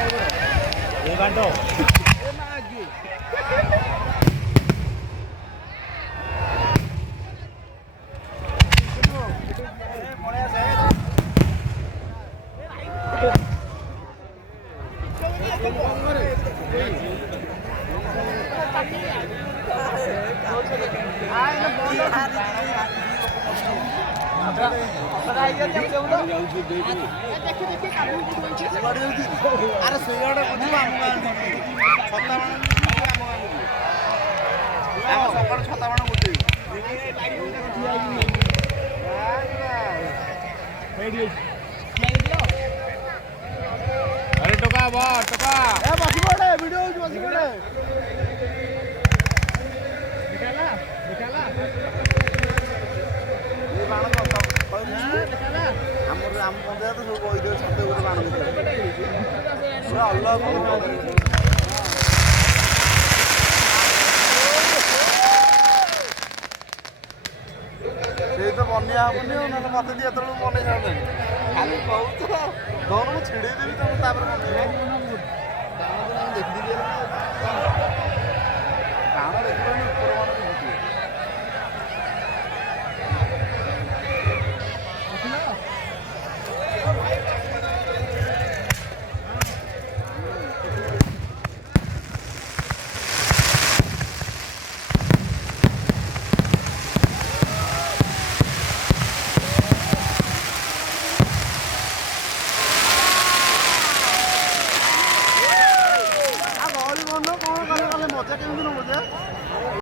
ये बांटो अरे सुगड़ सकाल छता बाण गोटे अरे टोका बा टोका ए बसी पड़े वीडियो बसी पड़े दिखाला ये बाण कहला हमर हम पंचायत सब कहि दे छते गोटे बाण दे पूरा अल्लाह को तो बनिया हेनी ना मत दी एत बन खाली कहू तो कौन मुझे छिड़े देवी तुम बन